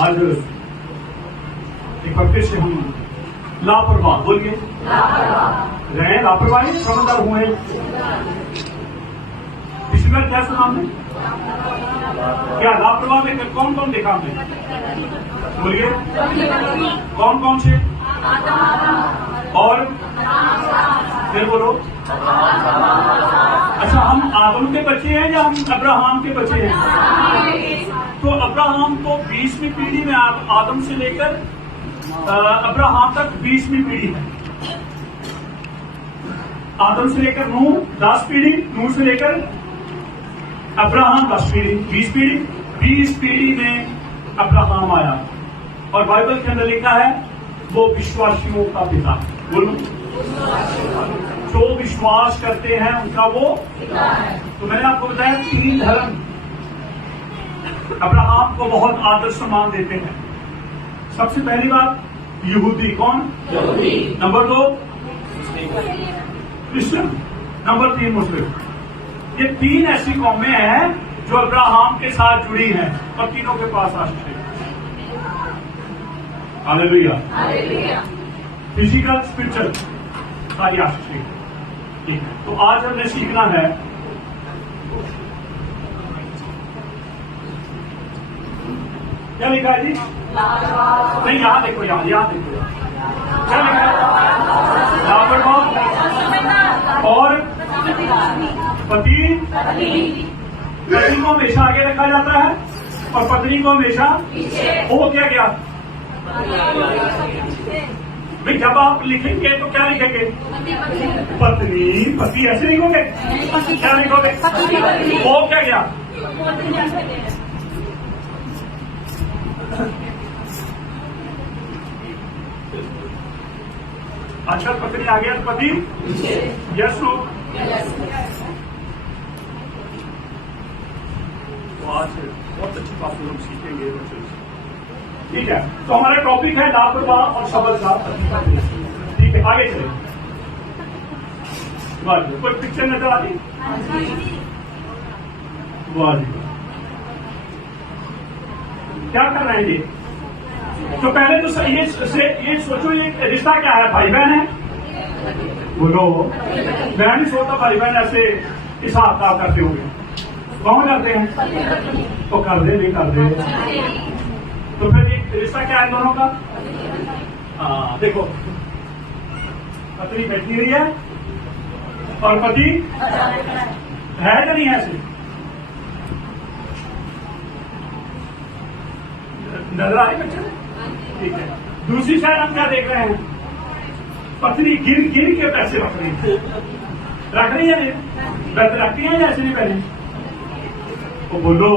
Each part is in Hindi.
आज एक बार फिर से हम लापरवाह, बोलिए रहे, लापरवाही समझदार हुए। पिछली बार क्या सुना हमने? क्या लापरवाह में कौन कौन देखा हमने? बोलिए कौन कौन से? और फिर बोलो। अच्छा, हम आदम के बच्चे हैं या हम अब्राहम के बच्चे हैं? तो अब्राहम तो 20वीं पीढ़ी में, आदम से लेकर अब्राहम तक 20वीं पीढ़ी है। आदम से लेकर नूह 10 पीढ़ी, नूह से लेकर अब्राहम 10 पीढ़ी, 20 पीढ़ी। 20 पीढ़ी में अब्राहम आया और बाइबल के अंदर लिखा है वो विश्वासियों का पिता। बोलो, जो विश्वास करते हैं उनका वो पिता है। तो मैंने आपको बताया 3 धर्म अब्राहम को बहुत आदर सम्मान देते हैं। सबसे पहली बात यहूदी। कौन? यहूदी। Number 2 Christian. नंबर 3 मुस्लिम। ये 3 ऐसी कौमें हैं जो अब्राहम के साथ जुड़ी हैं और तीनों के पास राष्ट्र है। हालेलुया। फिजिकल स्पिरिचुअल सारी राष्ट्र। ठीक है, तो आज हमने सीखना है क्या लिखा है जी? नहीं, यहाँ देखो, यहाँ देखो क्या लिखा है? लापरवाह और पति को हमेशा आगे रखा जाता है और पत्नी को हमेशा वो क्या क्या? भाई जब आप लिखेंगे तो क्या लिखेंगे? पत्नी, पति ऐसे लिखोगे? क्या लिखोगे? वो क्या क्या? अच्छा, पत्नी आ गया, पति यस नो। आज बहुत अच्छी बात हम सीखेंगे बच्चे। ठीक है, तो हमारा टॉपिक है लापरवाह और समझदार पति का प्रेम। ठीक है, आगे चले। कोई पिक्चर नजर आती? वाह जी, क्या कर रहे हैं ये? तो पहले तो ये सोचो, ये रिश्ता क्या है? भाई बहन है? बोलो, मैं नहीं सोचता भाई बहन ऐसे हिसाब किताब करते होंगे। कौन करते हैं? तो कर दे, नहीं कर दे। तो फिर ये रिश्ता क्या है दोनों का? देखो, पत्नी बैठी हुई है और पति है या नहीं है? ऐसे नजर आई बच्चे? ठीक है, दूसरी साइड हम क्या देख रहे हैं? पत्नी गिर के पैसे रख रही है रखती है या ऐसे नहीं पहले? तो बोलो,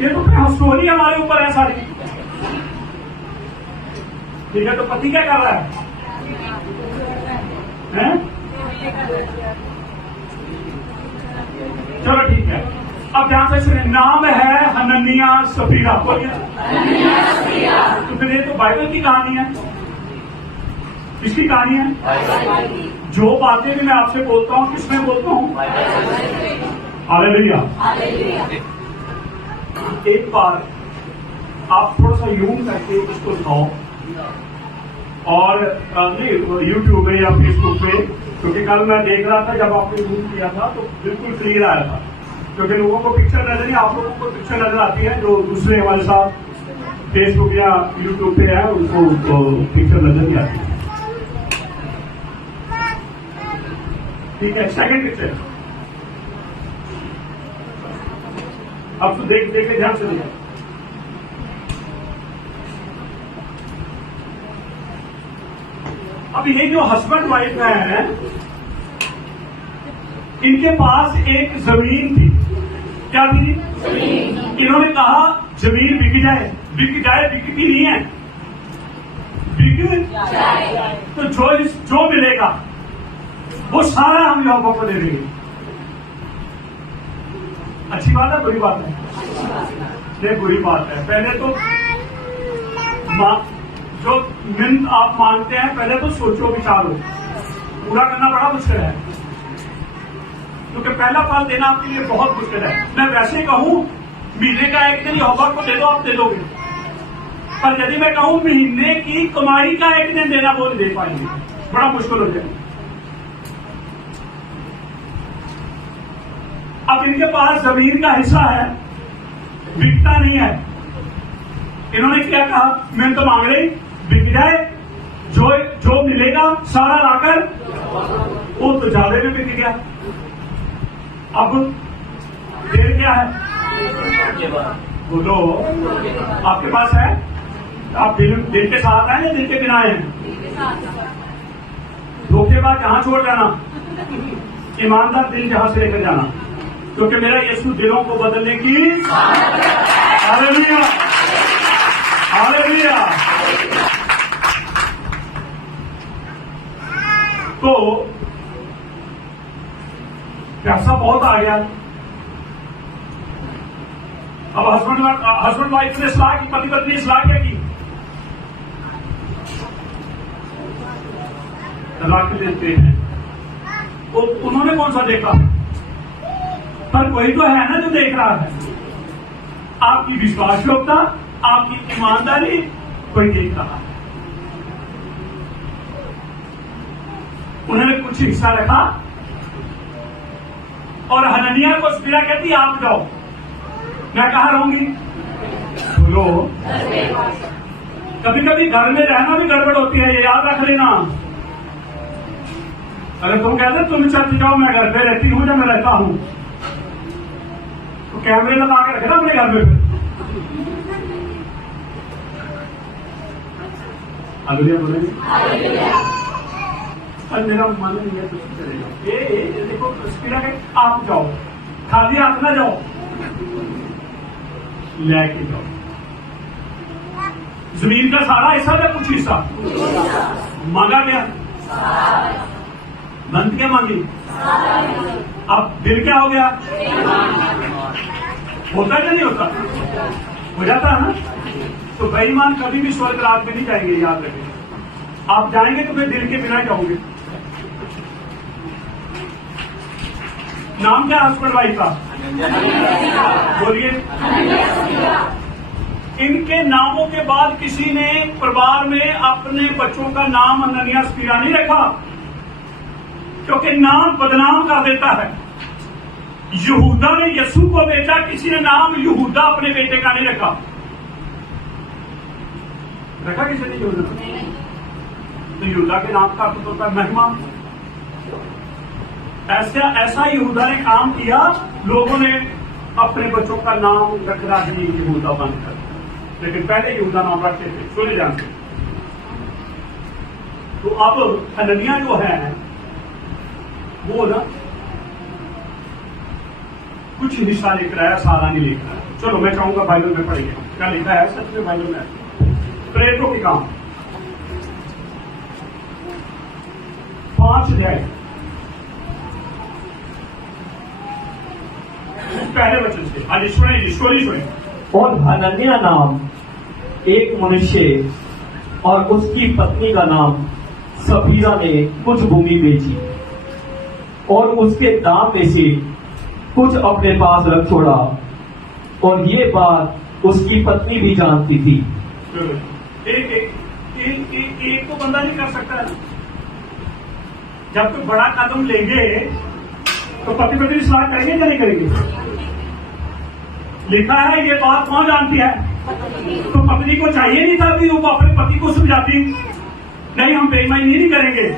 ये तो स्टोरी हमारे ऊपर है सारी। ठीक है, तो पति क्या कर रहा है? चलो ठीक है, अब ध्यान से नाम है हनन्याह सफीरा। तो फिर ये तो बाइबल की कहानी है। किसकी कहानी है? जो बातें भी मैं आपसे बोलता हूँ, किसमें बोलता हूँ? हालेलुया। एक बार आप थोड़ा सा यूं करके इसको दिखाओ और यूट्यूब पे या फेसबुक पे, क्योंकि कल मैं देख रहा था जब आपने यूज किया था तो बिल्कुल क्लियर आया था। क्योंकि लोगों को पिक्चर नजर नहीं, आप लोगों को पिक्चर नजर आती है, जो दूसरे हमारे साथ फेसबुक या यूट्यूब पे है उनको तो पिक्चर नजर नहीं आती। ठीक है, सेकंड पिक्चर अब तो देख ध्यान से देखिए। अब ये जो हस्बैंड वाइफ है, इनके पास एक जमीन थी। क्या थी? इन्होंने कहा जमीन बिक जाए, बिकती नहीं है, बिक जाए तो जो मिलेगा वो सारा हम लोगों को दे देंगे। अच्छी बात है, बुरी बात है? ये बुरी बात है। पहले तो जो मिन्नत आप मांगते हैं, पहले तो सोचो, विचारो, पूरा करना बड़ा मुश्किल है, क्योंकि पहला फल देना आपके लिए बहुत मुश्किल है। मैं वैसे कहूं, महीने का एक दिन यहोवा को दे दो, आप दे दोगे। पर यदि मैं कहूं महीने की कमाई का एक दिन देना, वो नहीं दे पाएंगे, बड़ा मुश्किल हो जाएगा। अब इनके पास जमीन का हिस्सा है, बिकता नहीं है। इन्होंने क्या कहा, मैं तो मांग रही बिक जाए, जो जो मिलेगा सारा लाकर, वो तो ज्यादा में बिक गया। अब देर क्या है, बोलो आपके पास है? आप दिल के साथ आए या दिल के बिना आए? धोखेबाज जहां छोड़ जाना, ईमानदार दिल जहां से लेकर जाना, क्योंकि मेरा यीशु दिलों को बदलने की। Hallelujah, hallelujah. तो पैसा बहुत आ गया। अब हस्बैंड वाइफ ने सलाह की, पति पत्नी ने सलाह क्या की, तलाक देते हैं। तो उन्होंने कौन सा देखा? पर कोई तो है ना जो देख रहा है। आपकी विश्वास योग्यता, आपकी ईमानदारी कोई देख रहा है। उन्होंने कुछ हिस्सा रखा और हननिया को स्पिरा कहती आप जाओ, मैं कहां रहूंगी? बोलो, कभी कभी घर में रहना भी गड़बड़ होती है, ये याद रख लेना। अगर तुम कहते तुम चर्च जाओ, मैं घर पे रहती हूं या मैं रहता हूं, तो कैमरे लगा के रखे ना अपने घर में। हालेलुया बोले। और मेरा मन नहीं है, तुम चले जाओ। ये देखो, स्पिरा के आप जाओ, खाली हाथ ना जाओ, लेके जाओ। जमीन का सारा हिस्सा या कुछ हिस्सा मांगा गया, बंद क्या मांगी? अब दिल क्या हो गया? होता क्या नहीं होता? हो जाता है ना। तो बेईमान कभी भी स्वर्ग रात में नहीं जाएंगे, याद रखें। आप जाएंगे तो फिर दिल के बिना जाओगे। नाम क्या हस्बैंड वाइफ का? बोलिए। इनके नामों के बाद किसी ने परिवार में अपने बच्चों का नाम अनन्या स्पीरा नहीं रखा, क्योंकि नाम बदनाम कर देता है। यहूदा ने यीशु को बेचा, किसी ने नाम यहूदा अपने बेटे का नहीं रखा। रखा किसी ने यहूदा? तो यहूदा के नाम का अर्थ होता है महिमा। ऐसा यहूदा ने काम किया, लोगों ने अपने बच्चों का नाम रखना ही यहूदा बंद कर, लेकिन पहले यहूदा नाम रखते थे। सुने जानते। तो अब हननिया जो है वो ना कुछ हिस्सा लेकर आया, सारा नहीं लेकर आया। चलो मैं चाहूंगा बाइबल में पढ़िए क्या लिखा है सच में बाइबल में। प्रेरितों के काम 5 अध्याय पहले वचन से। आज ईश्वरी सुने। और हनन्या नाम एक मनुष्य और उसकी पत्नी का नाम सफीरा ने कुछ भूमि बेची और उसके दाम में से कुछ अपने पास रख छोड़ा, और ये बात उसकी पत्नी भी जानती थी। एक तो बंदा नहीं कर सकता। जब तुम बड़ा कदम लेंगे तो पति पत्नी सलाह करेंगे या नहीं करेंगे? लिखा है ये बात कौन जानती है? तो पत्नी को चाहिए नहीं था कि वो अपने पति को समझाती, नहीं हम बेईमानी नहीं करेंगे।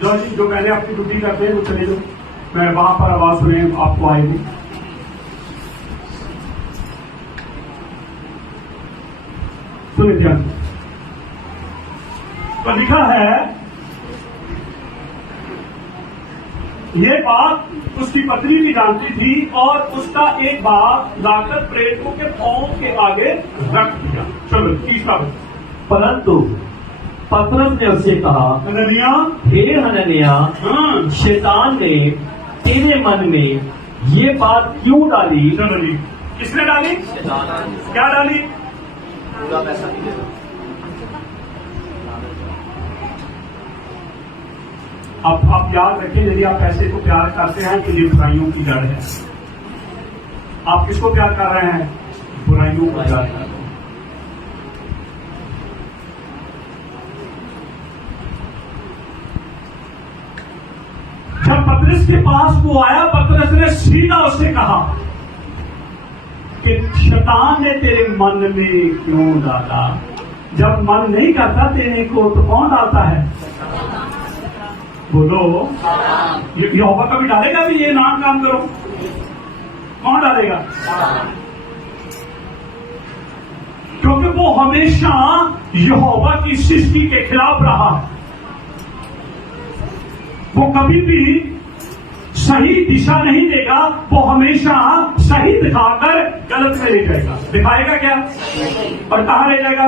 जो पहले अपनी ड्यूटी करते हैं वो चले जाओ, मैं वहां पर आवाज सुने आपको आएगी। सुने ध्यान। तो लिखा है ये बात उसकी पत्नी भी जानती थी और उसका एक बात लाकर प्रेरितों के पांव के आगे रख दिया। चलो तीसरा। परंतु पतरस ने उससे कहा, हननिया, हे हननिया, शैतान ने तेरे मन में ये बात क्यों डाली? चलो जी, किसने डाली? क्या डाली? पूरा पैसा नहीं देगा। अब आप याद रखें, यदि आप पैसे को प्यार करते हैं तो ये बुराइयों की जड़ है। आप किसको प्यार कर रहे हैं? बुराइयों को प्यार कर रहे हैं। जब पतरस के पास वो आया, पतरस ने सीधा उससे कहा कि शैतान ने तेरे मन में क्यों डाला? जब मन नहीं करता तेरे को तो कौन डालता है? बोलो, ये यहोवा कभी डालेगा भी ये नाम काम करो? कौन डालेगा? क्योंकि वो हमेशा यहोवा की सृष्टि के खिलाफ रहा। वो कभी भी सही दिशा नहीं देगा, वो हमेशा सही दिखाकर गलत में ले जाएगा। दिखाएगा क्या और कहां ले जाएगा?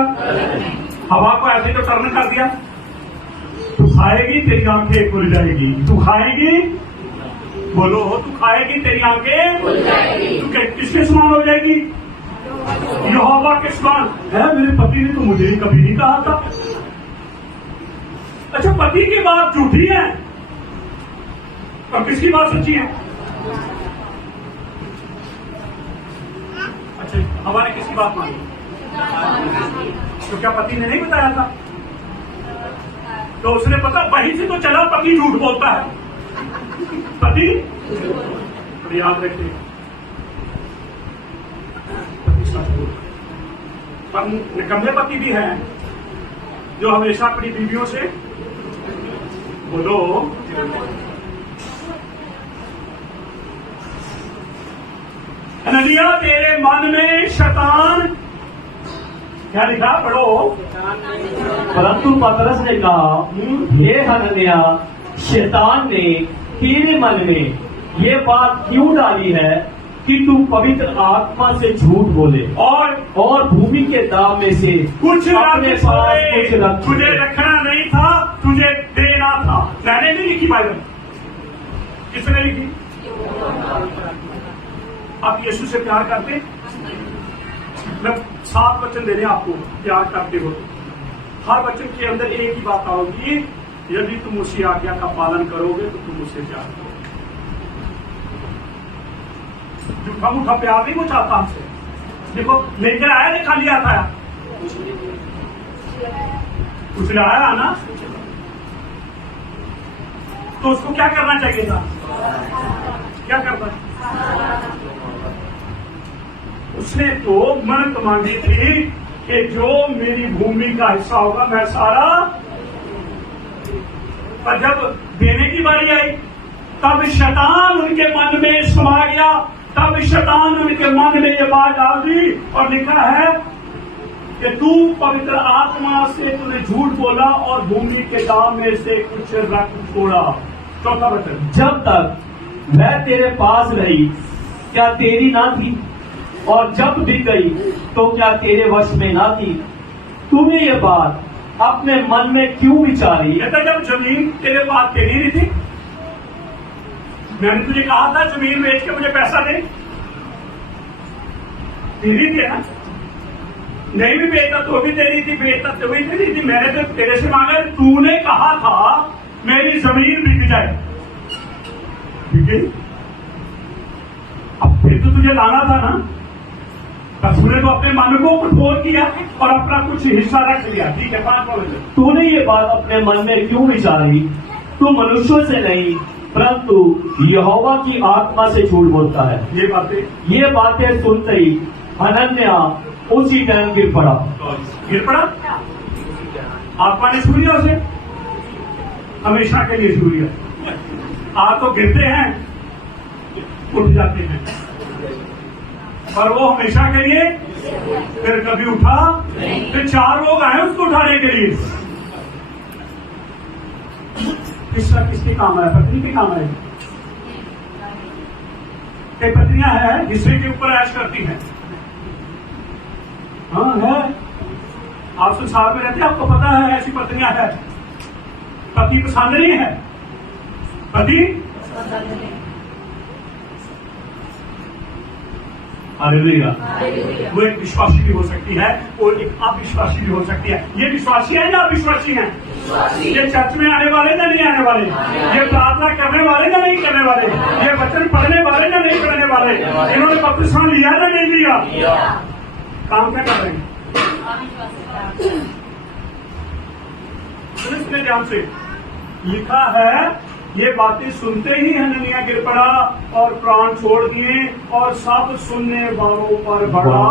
हवा को ऐसे तो टर्न कर दिया, तू खाएगी तेरी आंखें खुल जाएगी, तू खाएगी, बोलो तू खाएगी तेरी आंखें खुल जाएगी। तू किसके समान हो जाएगी? यहोवा के समान है। मेरे पति ने तो मुझे कभी नहीं कहा था। अच्छा, पति की बात झूठी है और किसकी बात सच्ची है? अच्छा, हमारे किसकी बात मानी? तो क्या पति ने नहीं बताया था? तो उसने पता, वहीं से तो चला पति झूठ बोलता है। पति तो याद रखिए, पति सच बोलता है। पर निकम्मे पति भी हैं जो हमेशा अपनी बीवियों से, बोलो, हननिया तेरे मन में शैतान, क्या लिखा? पढ़ो। परंतु पतरस ने कहा, हे हनन्याह, शैतान ने तेरे मन में ये बात क्यों डाली है कि तू पवित्र आत्मा से झूठ बोले और भूमि के दाम में से कुछ अपने पास कुछ रख। तुझे रखना नहीं था, तुझे देना था। मैंने नहीं लिखी बाइबल, किसने लिखी? आप यीशु से प्यार करते? मैं 7 वचन दे रहे आपको, प्यार करते हो। हर वचन के अंदर एक ही बात आओगी, यदि तुम उसी आज्ञा का पालन करोगे तो तुम उससे प्यार करोगे। झूठा मूठा प्यार नहीं वो चाहता हमसे। देखो, लेकर आया नहीं, खाली आता है, कुछ लाया ना, तो उसको क्या करना चाहिए था? क्या करता है? उसने तो मन्नत मांगी थी कि जो मेरी भूमि का हिस्सा होगा मैं सारा, पर जब देने की बारी आई तब शैतान उनके मन में समा गया। तब शैतान उनके मन में ये बात डाल दी और लिखा है कि तू पवित्र आत्मा से तूने झूठ बोला और भूमि के दाम में से कुछ रख छोड़ा। चौथा वचन, जब तक मैं तेरे पास रही क्या तेरी ना थी, और जब भी गई तो क्या तेरे वश में ना थी? तूने ये बात अपने मन में क्यों विचारी? जब जमीन तेरे पास तेरी नहीं थी, मैंने तुझे कहा था जमीन बेच के मुझे पैसा दे, तेरी थी ना? नहीं भी बेचता तो भी तेरी थी, बेचता तो भी तेरी थी। मैंने तो तेरे से मांगा, तूने कहा था मेरी जमीन बिक जाए, बिक गई। अब फिर तो तुझे लाना था ना, तूने तो अपने मन को कठोर किया और अपना कुछ हिस्सा रख लिया। ठीक है, 5 वचन। तूने ये बात अपने मन में क्यों विचारी? तू मनुष्यों से नहीं परंतु यहोवा की आत्मा से झूठ बोलता है। ये बातें सुनते ही हनन्याह उसी टाइम गिर पड़ा। आत्मा ने छू लिया उसे, हमेशा के लिए छू लिया। आप तो गिरते हैं, उठ जाते हैं, पर वो हमेशा के लिए फिर कभी उठा। फिर 4 लोग आए उसको उठाने के लिए। तीसरा किसके काम आया? पत्नी के काम आए। कई पत्नियां हैं जिससे के ऊपर ऐश करती हैं। हाँ है, आप संसार में रहते हैं, आपको पता है ऐसी पत्नियां हैं। पति पसंद नहीं है, पति हालेलुया। वो एक विश्वासी भी हो सकती है और एक अविश्वासी भी हो सकती है। ये विश्वासी है या अविश्वासी है? ये चर्च में आने वाले या नहीं आने वाले? ये प्रार्थना करने वाले या नहीं करने वाले? ये वचन पढ़ने वाले या नहीं पढ़ने वाले इन्होंने बपतिस्मा लिया या नहीं लिया? काम क्या कर रहे हैं? सुनिए ध्यान से, लिखा है ये बातें सुनते ही हननिया गिर पड़ा और प्राण छोड़ दिए और सब सुनने वालों पर बड़ा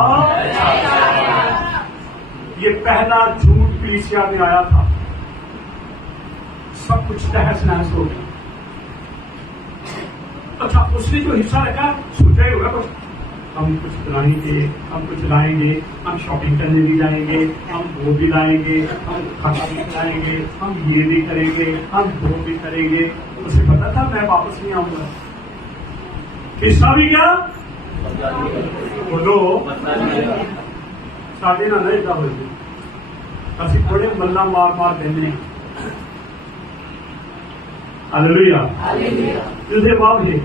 ये पहला झूठ कलीसिया में आया था। सब कुछ तहस नहस हो गया। अच्छा, उसने जो हिस्सा रखा सोचा ही होगा कुछ, हम कुछ बनाएंगे, हम कुछ लाएंगे, हम शॉपिंग करने भी जाएंगे, हम वो भी लाएंगे, हम खाना भी लाएंगे, हम ये भी करेंगे, हम वो भी करेंगे। उसे पता था मैं वापस नहीं आऊंगा। हिस्सा भी क्या बोलो, साढ़े ना नहीं था बोल असि थोड़े मल्ला मार मार देने। हालेलुया, युद्धे बाब ले,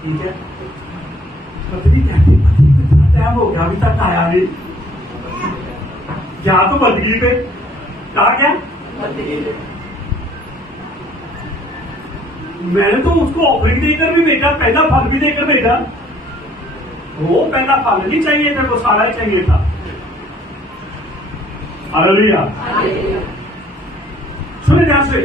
ठीक है। पत्नी कहती टाइम हो गया अभी तक आया नहीं, क्या तो बदगी पे कहा क्या? मैंने तो उसको ऑफरिंग देकर भी भेजा, पहला फल भी देकर भेजा। वो पहला फल नहीं चाहिए था, वो सारा ही चाहिए था। हालेलुया, सुने ध्यान से।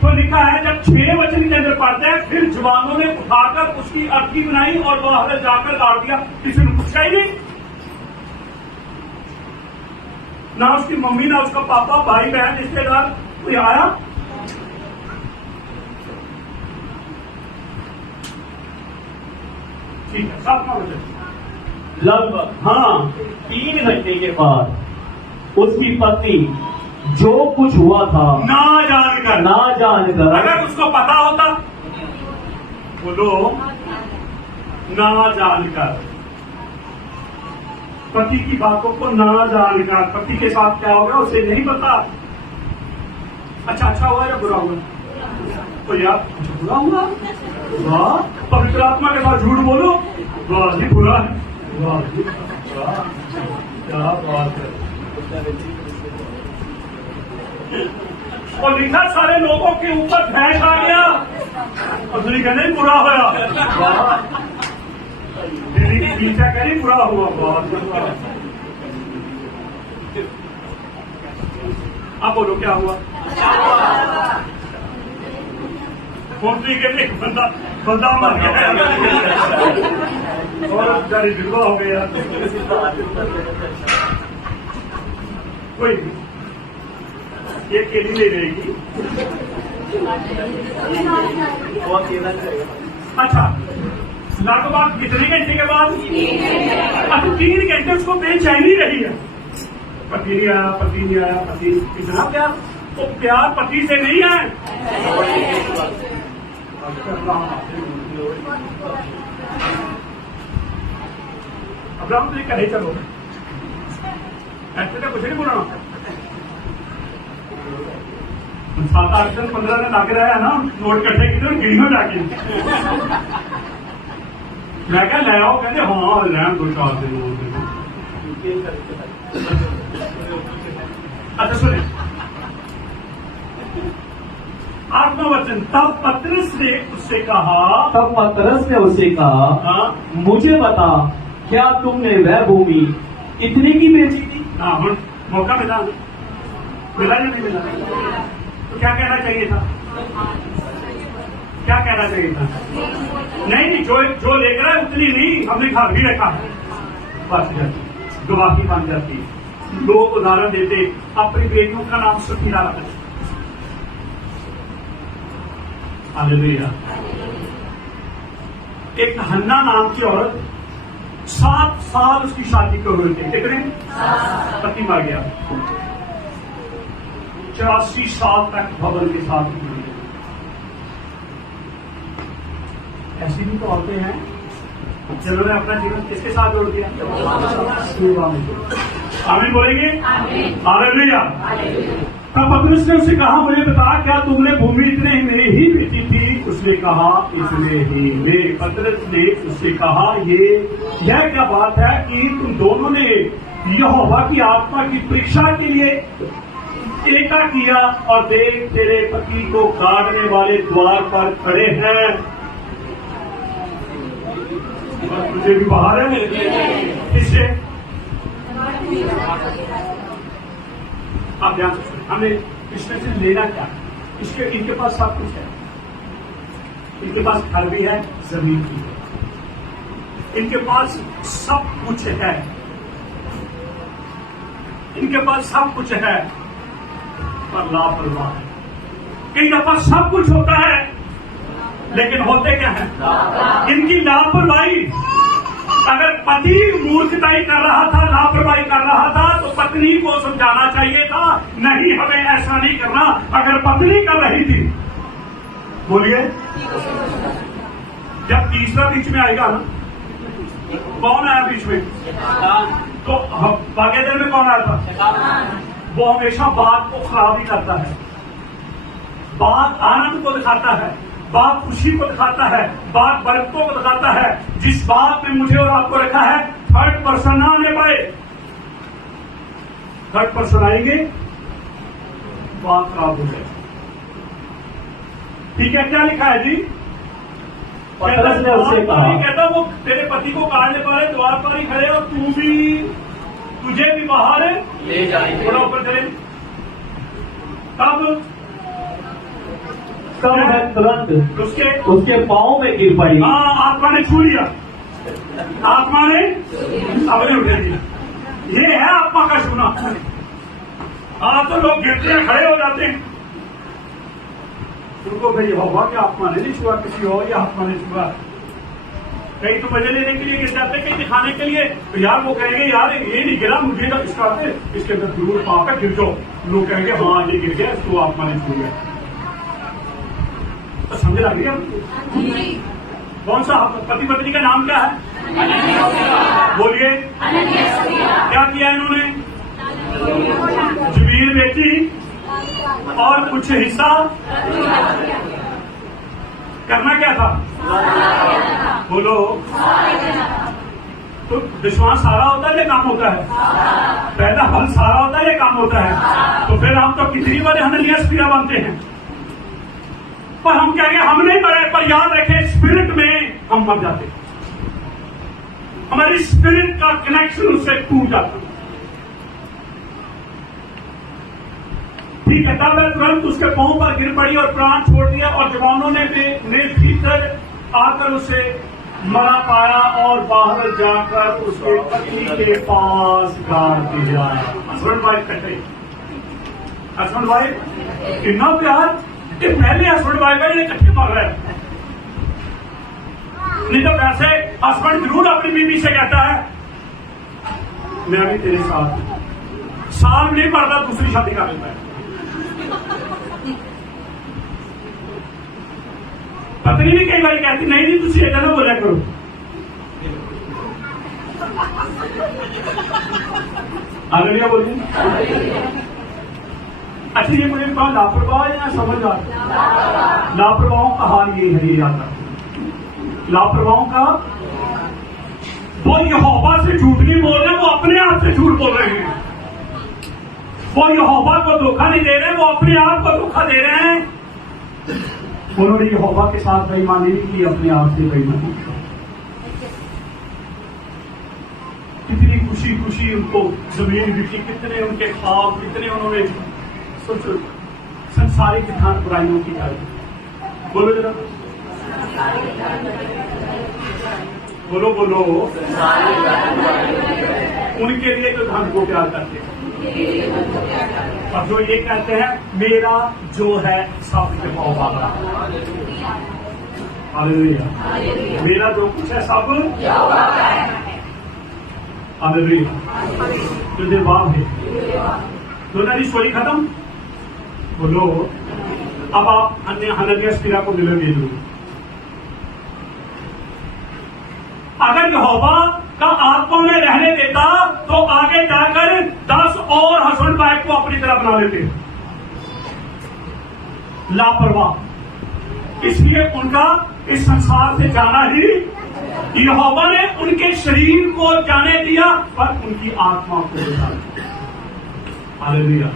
तो लिखा है जब 6 वचन के अंदर पढ़ते हैं, फिर जवानों ने उठाकर उसकी अर्थी बनाई और बाहर जाकर गाड़ दिया। किसी ने पूछा ही नहीं, ना उसकी मम्मी, ना उसका पापा, भाई बहन, रिश्तेदार कोई आया। ठीक है, 7वां वचन। लगभग 3 घंटे के बाद उसकी पत्नी जो कुछ हुआ था ना जानकर अगर उसको पता होता, बोलो ना जानकर, पति की बातों को ना जानकर, पति के साथ क्या होगा उसे नहीं पता। अच्छा हुआ या बुरा हुआ? तो यार बुरा हुआ, वाह, पवित्र आत्मा के साथ झूठ बोलो, वाह जी बुरा है, वाह जी वाह, क्या बात है। और लिखा सारे लोगों के ऊपर भैंस आ गया और दूसरी कहने बुरा होया, दीदी की पीछा कह रही बुरा हुआ, बहुत बुरा। अब बोलो क्या हुआ? पोल्ट्री के लिए बंदा मर गया और बेचारी विधवा हो गया। कोई ये केली ले रहेगी। अच्छा, लगभग कितने घंटे के बाद? अच्छा, 3 घंटे उसको बेचैनी रही है। पति नहीं आया, पति नहीं आया, पति कितना प्यार, तो प्यार पति से नहीं है। अब्राहम तुझे कहे चलो, ऐसे तो कुछ नहीं बोलना। 7, 8 दिन 15 दिन आगे रहा है ना, नोट कट्ठे की तो गिरी में जाके मैं क्या ले आओ, कहते हाँ लैम 2-4 दिन। अच्छा सुने, 8वां वचन। तब पतरस ने उससे कहा, हाँ? मुझे बता, क्या तुमने वह भूमि इतने की बेची थी? हाँ, मौका मिला या नहीं मिला? तो क्या कहना चाहिए था? क्या कहना चाहिए था? नहीं, जो लेकर है उतनी नहीं, हमने घर भी रखा है, बस गवाही बन जाती है। लोग उदाहरण देते, अपनी बेटियों का नाम सफीरा रखते। हालेलुया। एक हन्ना नाम की औरत, 7 साल उसकी शादी को हुए थे, कितने? पति मर गया, 84 साल तक भवन के साथ जुड़ी। ऐसी भी तो औरतें हैं जिन्होंने अपना जीवन किसके साथ जोड़ दिया? सेवा में। आमीन बोलेंगे? हालेलुया। तब पतरस ने उससे कहा, मुझे बता, क्या तुमने भूमि इतने में ही बेची थी? उसने कहा, इतने ही में। पतरस ने उससे कहा, यह क्या बात है कि तुम दोनों ने यहोवा की आत्मा की परीक्षा के लिए एका किया, और देख तेरे पति को काटने वाले द्वार पर खड़े हैं। और तुझे भी बाहर है। किससे? आप ध्यान से, हमें इसमें से लेना क्या? इसके इनके पास सब कुछ है, इनके पास घर भी है, जमीन भी है, इनके पास सब कुछ है, इनके पास सब कुछ है, पर लापरवाह है। इनके पास सब कुछ होता है, लेकिन होते क्या है? इनकी लापरवाही। अगर पति मूर्खताई कर रहा था, लापरवाही कर रहा था, तो पत्नी को समझाना चाहिए था, नहीं हमें ऐसा नहीं करना। अगर पत्नी कर रही थी, बोलिए, जब तीसरा बीच में आएगा ना, कौन आया बीच में? तो भागेदर में कौन आया था? वो हमेशा बात को खराब ही करता है। बात आनंद को दिखाता है, बात खुशी को दिखाता है, बात बरकतों को दिखाता है। जिस बात में मुझे और आपको रखा है, थर्ड पर्सन ना आने पाए। थर्ड पर्सन आएंगे, बात खराब हो जाए। ठीक है, क्या लिखा है जी? पतरस ने उससे कहा, कहता वो तेरे पति को काटने वाले द्वार पर ही खड़े, और तू भी, तुझे भी बाहर ले जाएंगे। थोड़ा ऊपर करें। तब वह तुरंत उसके उसके पांव में गिर पड़ी। हाँ, आत्मा ने छू लिया, आत्मा ने सबने उठा दिया। ये है आत्मा का छूना। आज तो लोग गिरते हैं, खड़े हो जाते हैं। उनको भाई होगा कि आत्मा ने नहीं छुआ, किसी और या आत्मा ने छुआ। कहीं तो मजे लेने के लिए गिर जाते, कहीं दिखाने के लिए। तो यार वो कहेंगे यार ये नहीं गिरा, मुझे तो इसका इसके अंदर जरूर पाप है, गिर जाओ। लोग कहेंगे हाँ ये गिर गया, इसको आत्मा ने छू लिया। तो समझ लग रही है आपको? कौन सा पति पत्नी का नाम क्या है? बोलिए, क्या किया इन्होंने? जमीन बेची और कुछ हिस्सा करना क्या था? बोलो। तो विश्वास सारा होता है या काम होता है? पहला फल सारा होता है या काम होता है? तो फिर हम तो कितनी बार हननिया स्पीरा बनते हैं, पर हम कहेंगे हम नहीं मरे। पर याद रखें, स्पिरिट में हम मर जाते, हमारी स्पिरिट का कनेक्शन उससे टूट जाता। ठीक है, तब वह तुरंत उसके पांव पर गिर पड़ी और प्राण छोड़ दिया, और जवानों ने भीतर आकर उसे मरा पाया और बाहर जाकर उसके पत्नी के पास गाड़ दिया। हस्बैंड वाइफ कटे, हस्बैंड वाइफ कितना प्यार। कि पहले हस्बैंड वाइफ है, इकट्ठे मर रहे हैं। नहीं तो वैसे हस्बैंड जरूर अपनी बीवी से कहता है मैं भी तेरे साथ, साल नहीं पड़ता दूसरी शादी कर लेता है। पत्नी भी कई बार कहती नहीं नहीं तुझे ऐसा ना बोला करो। हालेलुया बोलिए। अच्छा, ये मुझे कहा लापरवाह या समझ आता? लापरवाहों का हाल ये है, ये आता लापरवाहों का। वो यहोवा से झूठ नहीं बोल रहे, वो अपने आप से झूठ बोल रहे हैं। वो यहोवा को धोखा नहीं दे रहे, वो अपने आप को धोखा दे रहे हैं। उन्होंने यहोवा के साथ बेईमानी नहीं की, अपने आप से बेईमानी की। कितनी खुशी खुशी उनको जमीन बिकी, कितने उनके ख्वाब, कितने उन्होंने संसारिक विधान बुराइयों की आई। बोलो जरा, बोलो बोलो। उनके लिए तो धन को प्यार करते हैं, और जो ये कहते हैं मेरा जो है सब यहोवा का। हालेलुया। मेरा जो कुछ है सब यहोवा का है। हालेलुया। जो जवाब है दोनों स्टोरी खत्म। बोलो, अब आप हननिया स्पिरा को मिलोगे जरूर। अगर यहोवा का आत्मा में रहने देता तो आगे जाकर 10 और हस्बैंड वाइफ को अपनी तरह बना लेते। लापरवाह, इसलिए उनका इस संसार से जाना ही, यहोवा ने उनके शरीर को जाने दिया पर उनकी आत्मा को बचा दिया। हालेलुया।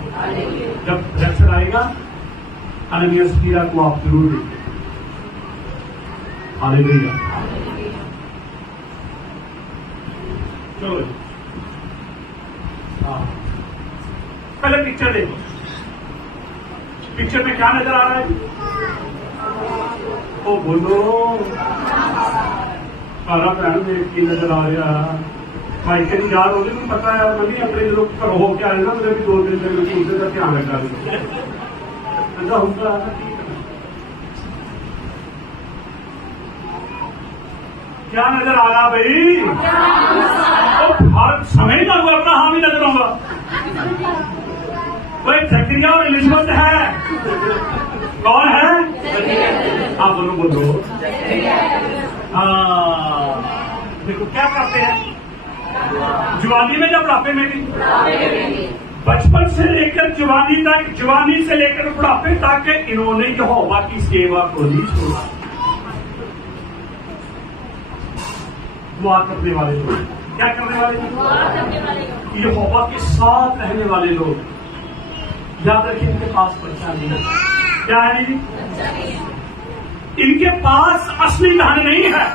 जब रैप्चर आएगा हननिया स्पिरा को आप जरूर देखिए। हालेलुया। चलो जी। हाँ, पहले पिक्चर देखो। पिक्चर में क्या नजर आ रहा है? ओ बोलो, सारा प्लान देख के नजर आ रहा है। भाई के याद होगी, तुम पता है मैं भी अपने लोग पर हो क्या है ना, मुझे भी 2 दिन तक उसे का ध्यान रखा ऐसा होता है। क्या नजर आ रहा भाई? तो हर समय का वो अपना हामी नजर आऊंगा। वो एक जकरिया और एलिजबेथ है। कौन है? आप बोलो बोलो। देखो क्या करते हैं जवानी में, जब बुढ़ापे में भी, बचपन से लेकर जवानी तक, जवानी से लेकर बुढ़ापे तक इन्होंने यहोवा की सेवा को नहीं छोड़ा। दुआ करने वाले लोग, क्या करने वाले लोग? यहोवा के साथ रहने वाले लोग। याद रखिए, इनके पास बच्चा नहीं है। क्या है जी? इनके पास असली धन नहीं है।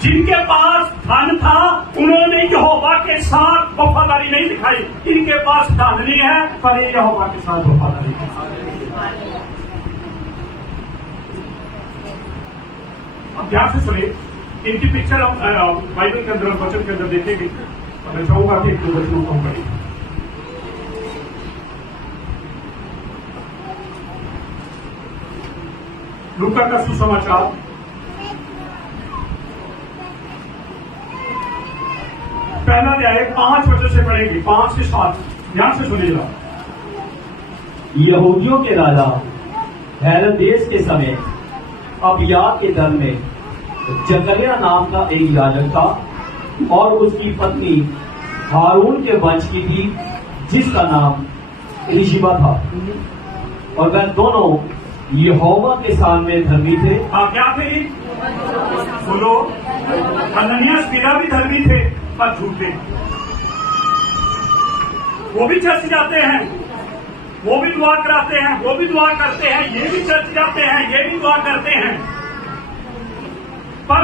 जिनके पास धन था उन्होंने यहोवा के साथ वफादारी नहीं दिखाई। इनके पास धन नहीं है पर ये यहोवा के साथ वफादारी दिखाई। अब ध्यान से सुनिए, इनकी पिक्चर बाइबल के अंदर, वचन के अंदर देखेंगे। और मैं चाहूंगा कि 1-2 वचनों को हम पढ़ें। लूका का सुसमाचार, पहला अध्याय 5 वचन से पढ़ेंगे, 5 से 7। ध्यान से सुनिएगा। यहूदियों के राजा हेरोदेस के समय अबिय्याह के दल में जकरिया नाम का एक याजक था और उसकी पत्नी हारून के वंश की थी, जिसका नाम एलिशिबा था। और वह दोनों यहोवा के सामने धर्मी थे। आप क्या थे? बोलो। हनन्याह सफीरा भी धर्मी थे पर झूठे। वो भी चर्च जाते हैं, वो भी दुआ कराते हैं, वो भी दुआ करते हैं, ये भी चर्च जाते हैं, ये भी दुआ करते हैं। पर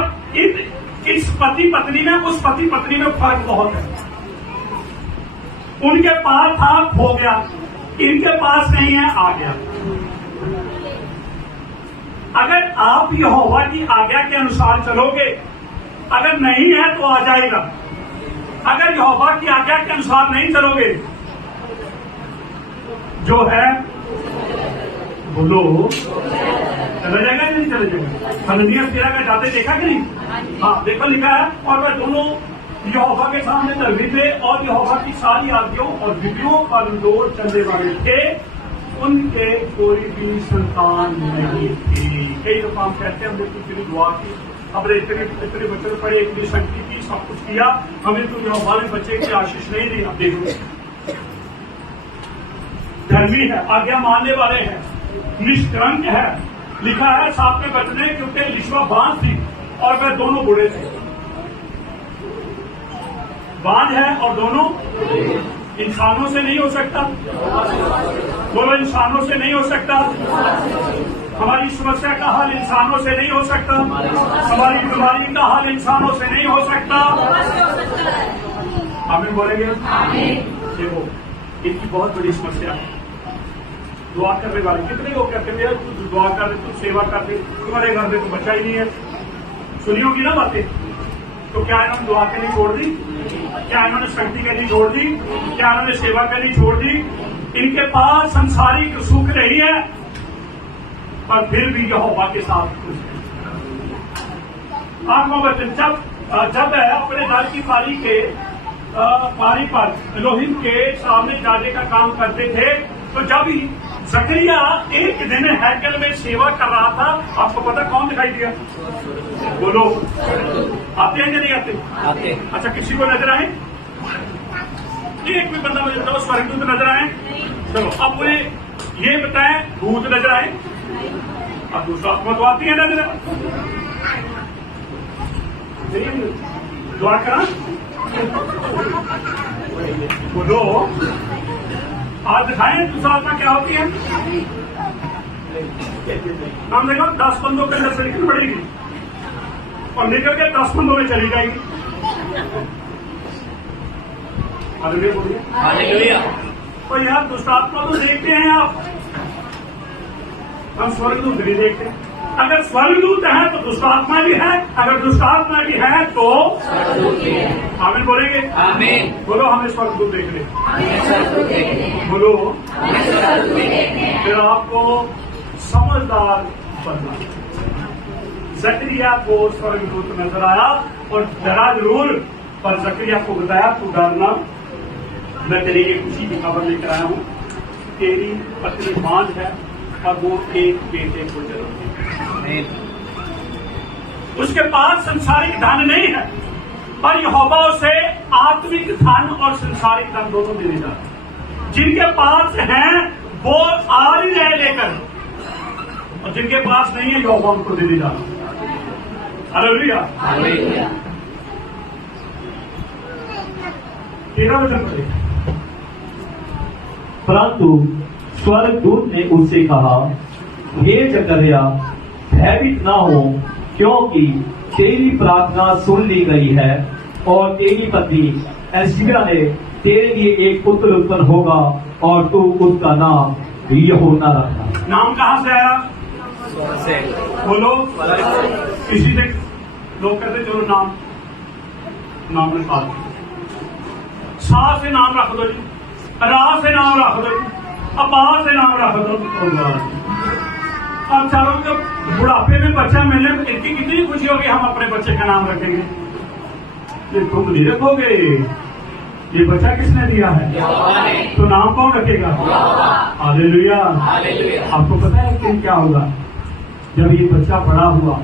इस पति पत्नी में, उस पति पत्नी में फर्क बहुत है। उनके पास था, खो गया। इनके पास नहीं है, आ गया। अगर आप यहोवा की आज्ञा के अनुसार चलोगे, अगर नहीं है तो आ जाएगा। अगर यहोवा की आज्ञा के अनुसार नहीं चलोगे, जो है बोलो, चला जाएगा या नहीं चला जाएगा? हनन्याह सफीरा का जाते देखा कि नहीं? हाँ, देखा, लिखा है। और वह दोनों यहोवा के सामने धर्मी थे और यहोवा की सारी आज्ञाओं और विधियों पर दौड़ चलने वाले थे। उनके कोई भी संतान नहीं थी। कई दफा हम कहते हैं हमने कुछ भी दुआ की, हमने इतने बच्चे पढ़े, इतनी शक्ति की, सब कुछ किया, हमें तो यहोवा ने बच्चे की आशीष नहीं दी। अब देखो, धर्मी है, आज्ञा मानने वाले हैं, निष्कलंक है। लिखा है 7वें वचन में, क्योंकि एलिशबा बांझ थी और वह दोनों बूढ़े थे। बांझ है और दोनों इंसानों से नहीं हो सकता। बोलो, इंसानों से नहीं हो सकता। हमारी समस्या का हल इंसानों से नहीं हो सकता। हमारी बीमारी का हल इंसानों से नहीं हो सकता। आमीन बोलेंगे? देखो, इनकी बहुत बड़ी समस्या है। दुआ करने वाले कितने लोग कहते हैं, तू दुआ कर दे, तू सेवा कर दे, तुम्हारे घर में तो बच्चा ही नहीं है। सुनी होगी ना बातें? तो क्या इन्होंने दुआ करनी छोड़ दी? क्या इन्होंने शक्ति करनी छोड़ दी? क्या इन्होंने सेवा करनी छोड़ दी? इनके पास संसारिक सुख नहीं है, पर फिर भी यहोवा के साथ खुश है। 8वां वचन, जब है अपने दल की पारी पर एलोहिम के सामने जाने का काम करते थे, तो जब जकरिया एक दिन हैकल में सेवा कर रहा था, आपको पता कौन दिखाई दिया? बोलो, आते हैं या नहीं आते? आते। अच्छा, किसी को नजर आए? एक भी बंदा मुझे बताओ, स्वर्गदूत नजर आए? चलो, अब मुझे ये बताएं, भूत नजर आए? अब दूसरा आत्मा तो आती है नजर। दुआ करा, बोलो, आज दिखाएं दूसरा आत्मा क्या होती है। हम देखो 10 बंदों के अंदर से निकल पड़ेगी और निकल के 10 बंदों में चली जाएगी। हालेलुया बोलिए। हालेलुया। तो यार दुष्टात्मा तो देखते हैं आप, हम स्वर्गदूत नहीं देखते। अगर स्वर्गदूत है तो दुष्टात्मा भी है, अगर दुष्टात्मा भी है तो आमीन बोलेंगे। आमीन। बोलो हमें स्वर्गदूत देख ले, बोलो फिर आपको समझदार बनना। जकरिया को स्वर्गदूत नजर आया और डरा जरूर, पर जकरिया को बताया तू डरना, मैं तेरे लिए खुशी की खबर लेकर आया हूँ, तेरी पत्नी बांझ है और वो एक बेटे को जन्म देगी। उसके पास संसारिक धन नहीं है, पर यहोवा उसे आत्मिक धन और संसारिक धन दोनों देने जा रहा है। जिनके पास है वो आ ही रहे लेकर, और जिनके पास नहीं है यहोवा उनको देने जा रहा है। हालेलुया। हालेलुया। 13 वचन पढ़े। परंतु स्वर्गदूत ने उससे कहा, हे जकरिया, भयभीत न हो, क्योंकि तेरी प्रार्थना सुन ली गई है और तेरी पत्नी एलिशबा ने तेरे लिए एक पुत्र उत्पन्न होगा और तू उसका नाम यूहन्ना रखना। नाम कहां से आया? से बोलो। किसी से लोग कहते चलो नाम रखा दो, सा से नाम रख दो जी, रा से नाम रख दो जी, अबा से नाम रख दो। अब चारों के बुढ़ापे में बच्चा मिलने में इतनी कितनी खुशी होगी, हम अपने बच्चे का नाम रखेंगे। ये तुम नहीं रखोगे, ये बच्चा किसने दिया है? तो नाम कौन रखेगा? हालेलुया। आपको पता है कि क्या होगा जब ये बच्चा बड़ा हुआ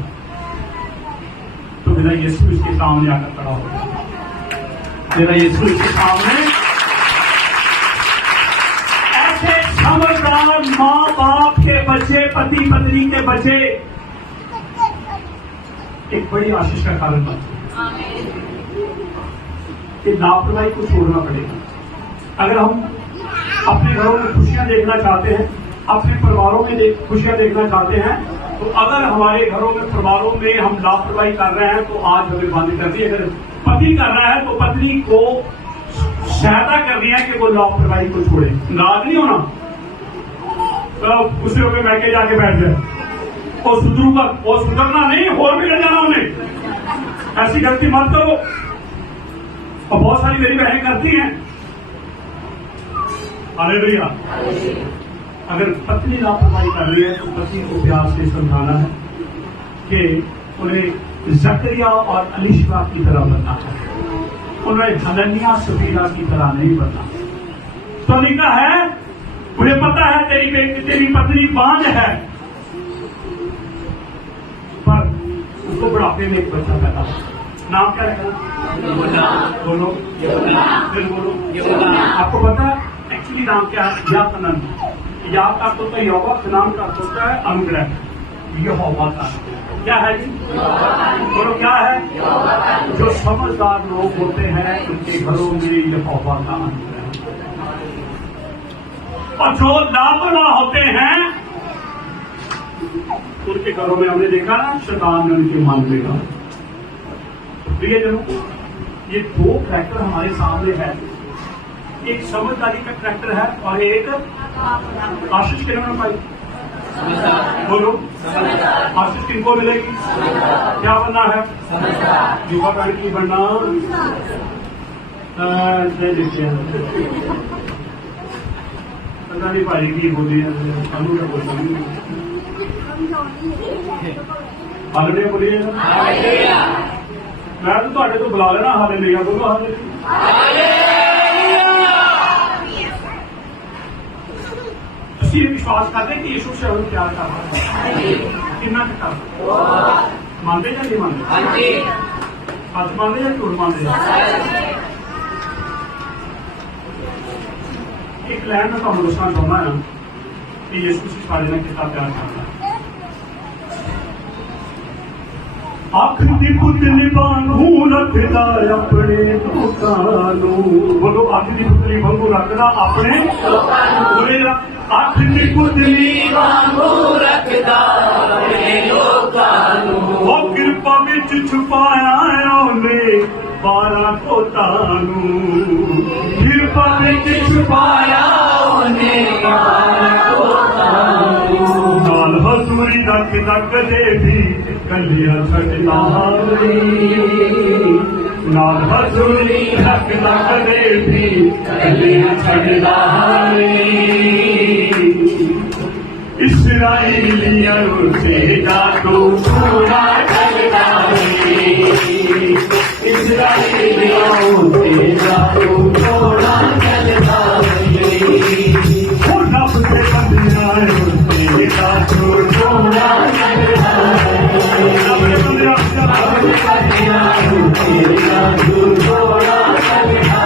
तो मेरा यीशु इसके सामने आकर खड़ा होगा। मेरा यीशु इसके सामने ऐसे समझदार माँ बाप के बच्चे, पति पत्नी के बच्चे एक बड़ी आशीष का कारण बनते, कि लापरवाही को छोड़ना पड़ेगा। अगर हम अपने घरों में खुशियां देखना चाहते हैं, अपने परिवारों में खुशियां देखना चाहते हैं, तो अगर हमारे घरों में परिवारों में हम लापरवाही कर रहे हैं तो आज हमें बांधी करनी है। अगर पति कर रहा है तो पत्नी को सहायता करनी है कि वो लापरवाही को छोड़े। नाराज नहीं होना, तो उसी पे मैके जाके बैठ जाए और सुधरूगा, और सुधरना नहीं, और बिगड़ जाना उन्हें। ऐसी गलती मत करो, और बहुत सारी मेरी बहनें करती हैं। हालेलुया। अगर पत्नी लापरवाही कर रही है तो पति को प्यार से समझाना है कि उन्हें जकरिया और एलिशबा की तरह बनना है, उन्हें हनन्याह सफीरा की तरह नहीं बनना। तो लिखा है, मुझे पता है तेरी पत्नी बांझ है, पर उसको बुढ़ापे में एक बच्चा पैदा हो। नाम क्या रखना? बोलो, फिर बोलो। आपको पता है एक्चुअली नाम क्या है? याकनन। या का तो यहोवा, नाम का होता है अनुग्रह। यहोवा का क्या है जी? बोलो क्या है? जो समझदार लोग होते हैं उनके घरों में यहोवा का अनुग्रह, और जो लापरवाह होते हैं उनके घरों में हमने देखा ना, शैतान ने उनके मान लेगा। प्रिय जनों, ये दो करैक्टर हमारे सामने है, एक समझदारी का करैक्टर है और एक आशीष किन्होंने पाई? बोलो, आशीष किनको मिलेगी? क्या बनना है? युवा बैंक की बनना। पता नहीं पाएगी बोली अनु क्या बोलता नहीं। हालेलुया बोलिए। मैं तो ਤੁਹਾਡੇ ਤੋਂ बुला लेना हालेलुया बोलो। ਤੁਸੀਂ ਇਹ ਵਿਸ਼ਵਾਸ ਕਰਦੇ ਕਿ ਯਿਸੂ ਸ਼ਹਿਰ ਨੂੰ ਪਿਆਰ ਕਰਦਾ ਹੈ? ਕਿੰਨਾ ਕੁ ਕਰਦਾ? ਮੰਨਦੇ ਜਾਂ ਨਹੀਂ ਮੰਨਦੇ? ਹਾਂਜੀ। ਸੱਚ ਮੰਨਦੇ ਜਾਂ ਝੂਠ ਮੰਨਦੇ? ਇੱਕ ਲਾਈਨ ਮੈਂ ਤੁਹਾਨੂੰ ਦੱਸਣਾ ਚਾਹੁੰਦਾ ਹਾਂ ਕਿ ਯਿਸੂ ਸਾਡੇ ਨਾਲ ਕਿੰਨਾ ਪਿਆਰ ਕਰਦਾ ਹੈ। आखिरी पुतली वांगू रखदा अपने लोकां नूं। बोलो, आखिरी पुतली वांगू रखदा अपने लोकां नूं। आखिरी पुतली वांगू रखदा अपने लोकां नूं। वो किरपा विच छुपाया ओने 12 कोतां नूं। पलक छुपाया उन्हें नाल हजूरी दक दक दे भी कलिया छड़दा नाल हजूरी दक दक दे भी कलिया छड़दा इस्राएलिया से जादू पूरा करदा इस्राएलिया से जादू पूरा करदा रब से बंदियां से जादू पूरा करदा रब से बंदियां से जादू पूरा करदा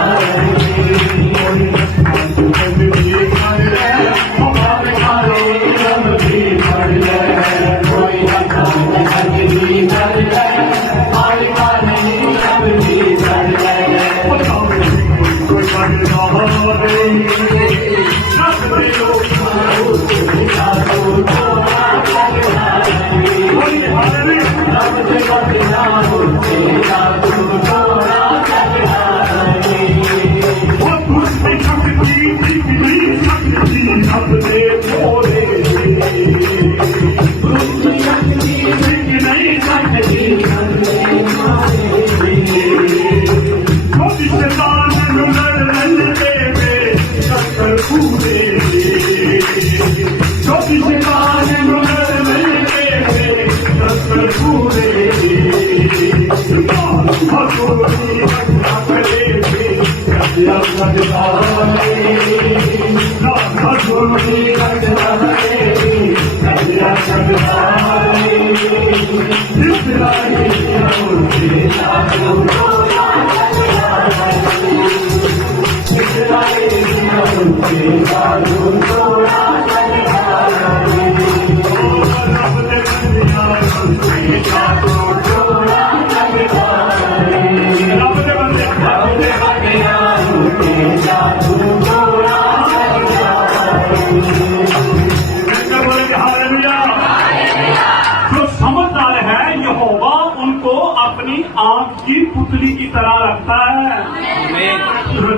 आंख की पुतली की तरह रखता है।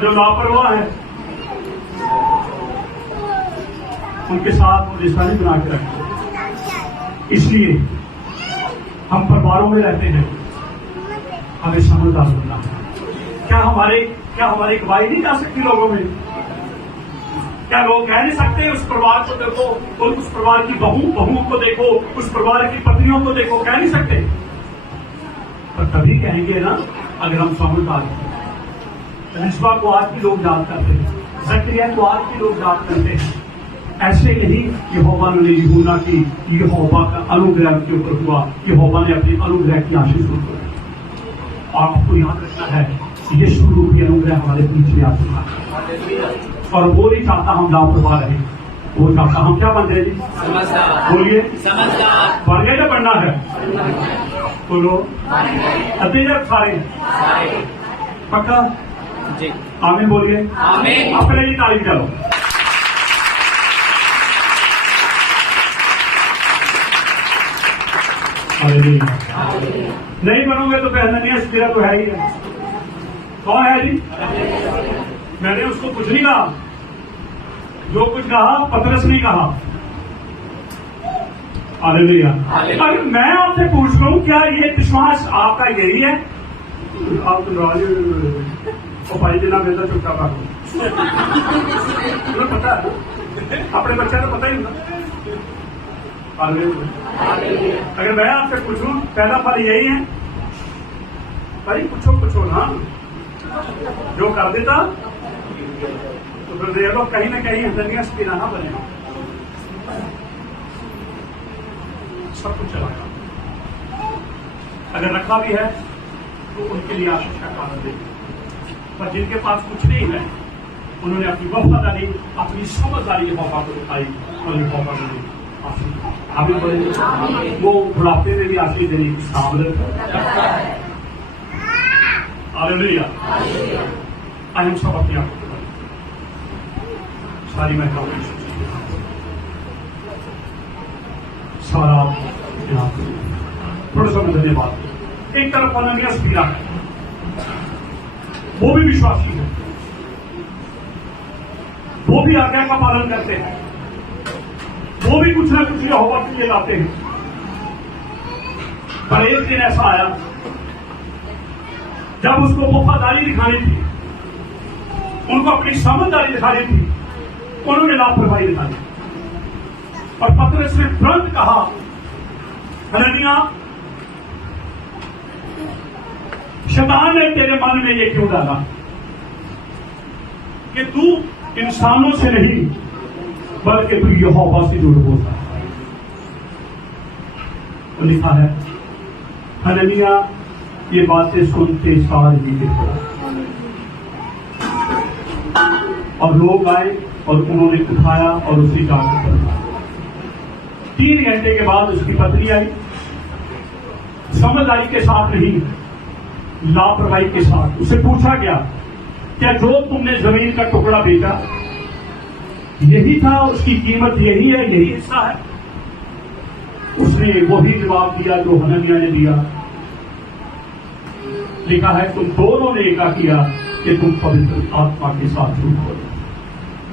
जो लापरवाह है उनके साथ वो रिश्ता नहीं बना के रखते। इसलिए हम परिवारों में रहते हैं, हमें समझदार बनना है। क्या हमारी गवाही नहीं जा सकती लोगों में? क्या लोग कह नहीं सकते उस परिवार को देखो, और उस परिवार की बहुओं को देखो, उस परिवार की पत्नियों को देखो? कह नहीं सकते। पर तभी कहेंगे ना अगर हम समझदार हैं। यहोशुआ को आज भी लोग याद करते हैं, जकरिया को आज भी लोग याद करते हैं। ऐसे ही यहोवा ने यूहन्ना की यहोवा का अनुग्रह के ऊपर हुआ, यहोवा ने अपने अनुग्रह की आशीष उनको दी। आपको याद रखना है यीशु रूप की अनुग्रह हमारे पीछे आ चुका है, और वो नहीं चाहता हम लापरवाह रहे, वो चाहता हम क्या बन जाए? समझदार। बोलिए समझदार। बन गए ना बनना है? बोलो अतिजब सारे पक्का जी। आमीन बोलिए। आमीन। अपने ही तारीफ करो। नहीं बनोगे तो पहननिया तेरा तो है ही है। कौन है जी? मैंने उसको कुछ नहीं कहा, जो कुछ कहा पतरस नहीं कहा। हालेलुया। अगर मैं आपसे पूछ रहा हूं क्या ये विश्वास आपका यही है? आप तो भाई बिना बेहतर चुपका पा तुम्हें पता है, अपने बच्चे को पता ही ना। अगर मैं आपसे पूछूं पहला फल यही है, भाई पूछो ना, जो कर देता तो फिर देख लो कहीं ना कहीं दुनिया से ना बने, सब कुछ चला। अगर रखा भी है तो उनके लिए आशीष का कारण दे, पर जिनके पास कुछ नहीं है उन्होंने अपनी वफादारी, अपनी समझदारी यहोवा को दिखाई और यहोवा ने आशीष अभी बोले वो बुढ़ापे में भी आशीष देने की सामर्थ्य। हालेलुया। आज हम सब अपने आप को सारी महिलाओं सारा थोड़ा सा धन्यवाद। एक तरफ अनन्यास पीड़ा है, वो भी विश्वासी है, वो भी आज्ञा का पालन करते हैं, वो भी कुछ ना कुछ यहोवा के लिए लाते हैं। पर एक दिन ऐसा आया जब उसको वफादारी दिखानी थी, उनको अपनी समझदारी दिखानी थी, उन्होंने लापरवाही दिखाई। और पतरस ने तुरंत कहा, हनन्याह, शैतान ने तेरे मन में ये क्यों डाला कि तू इंसानों से नहीं बल्कि तू यहोवा से जुड़ बोलता है। तो लिखा है, हनन्याह ये बातें सुनते सार ही देखा, और लोग आए और उन्होंने उठाया और उसे जाकर पकड़ा। 3 घंटे के बाद उसकी पत्नी आई, समझदारी के साथ नहीं, लापरवाही के साथ। उसे पूछा गया, क्या जो तुमने जमीन का टुकड़ा बेचा यही था, उसकी कीमत यही है, यही हिस्सा है? उसने वही जवाब दिया जो हनन्याह ने दिया। लिखा है, तुम दोनों ने क्या किया कि तुम पवित्र आत्मा के साथ झूठ बोलो।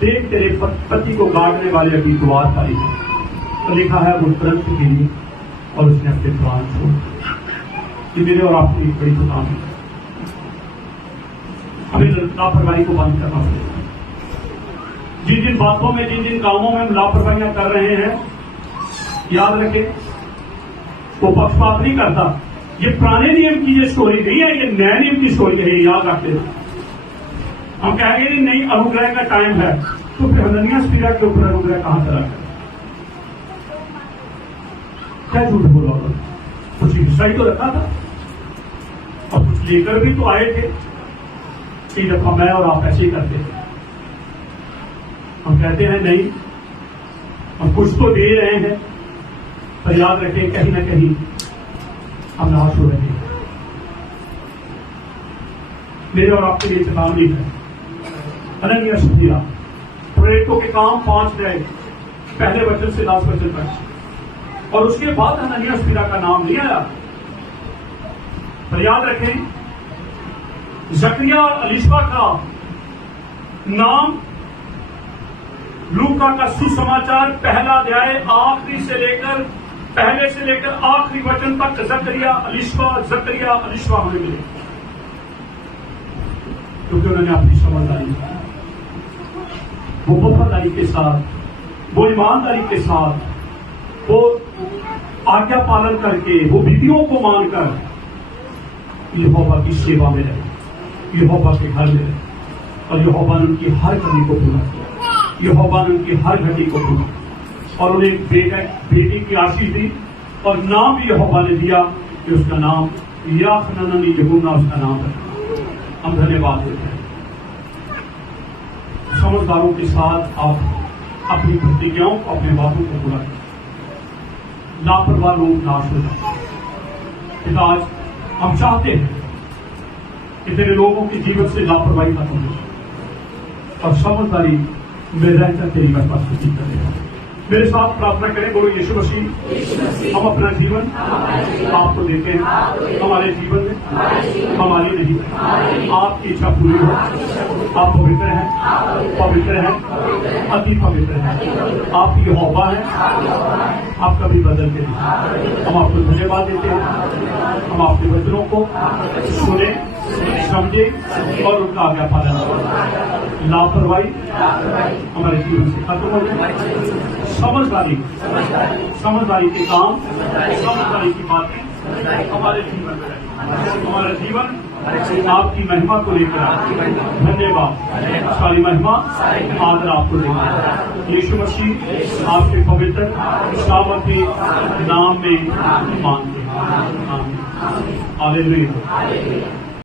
देख, तेरे पति को गाड़ने वाले अभी द्वार पर है। तो लिखा है, वो तुरंत गिरी और उसने अपने प्राण छोड़ दिए। ये मेरे और आपकी एक बड़ी चेतावनी है। हमें लापरवाही को बंद करना पड़ेगा। जिन जिन बातों में, जिन जिन कामों में हम लापरवाहियां कर रहे हैं, याद रखें, वो पक्षपात नहीं करता। ये पुराने नियम की ये स्टोरी नहीं है, ये नए नियम की स्टोरी है, याद रखते। हम कहेंगे नहीं, अनुग्रह का टाइम है, तो फिर हनन्याह सफीरा के ऊपर अनुग्रह कहां चला गया? क्या झूठ बोला? कुछ हिस्सा ही तो रखा था और कुछ लेकर भी तो आए थे। कई दफा मैं और आप ऐसे ही करते थे। हम कहते हैं नहीं, हम कुछ तो दे रहे हैं, पर याद रखें कहीं ना कहीं हम नाश हो रहे हैं। मेरे और आपके लिए चेतावनी है। हनन्याह सफीरा, प्रेरितों के काम 5 गए, पहले वचन से 10 वचन तक, और उसके बाद हनन्याह सफीरा का नाम नहीं आया। पर याद रखें, जकरिया और अलीशा का नाम लूका का सुसमाचार पहला अध्याय आखिरी से लेकर पहले से लेकर आखिरी वचन तक जकरिया अलीशा हमें मिले, क्योंकि उन्होंने अपनी समझदारी, वो वफादारी के साथ, वो ईमानदारी के साथ, वो आज्ञा पालन करके, वो विधियों को मानकर यहोवा की सेवा में रहे, यहोवा के घर में रहे, और यहोवा ने उनकी हर कमी को पूरा किया, यहोवा ने उनकी हर घटी को पूरा, और उन्हें बेटी की आशीष दी, और नाम भी यहोवा ने दिया कि उसका नाम याखननी यहूना उसका नाम है। हम धन्यवाद देते हैं। समझदारों के साथ आप अपनी प्रतिज्ञाओं को, अपने बातों को पूरा करें। लापरवाह लोग नाश हो जाते। आज हम चाहते हैं कि तेरे लोगों के जीवन से लापरवाही खत्म हो और समझदारी में रहकर तेरी महिमा स्तुति करें। मेरे साथ प्रार्थना करें, बोलो यीशु मसीह, हम अपना जीवन आपको देते हैं। हमारे जीवन में हमारी नहीं, आपकी इच्छा पूरी हो। आप पवित्र हैं, अति पवित्र हैं, आप यहोवा हैं, आप कभी बदलते नहीं। हम आपको धन्यवाद देते हैं। हम आपके वचनों को सुने, समझे और उनका आज्ञा पालन करें। लापरवाही हमारे जीवन से खत्म हो जाए। समझदारी के काम, समझदारी की बातें हमारे जीवन में रहे। हमारा जीवन आपकी महिमा को लेकर आए। धन्यवाद, सारी महिमा आदर आपको देंगे। यीशु मसीह आपके पवित्र सामर्थी नाम में मांगते हैं। आमीन। हालेलुया।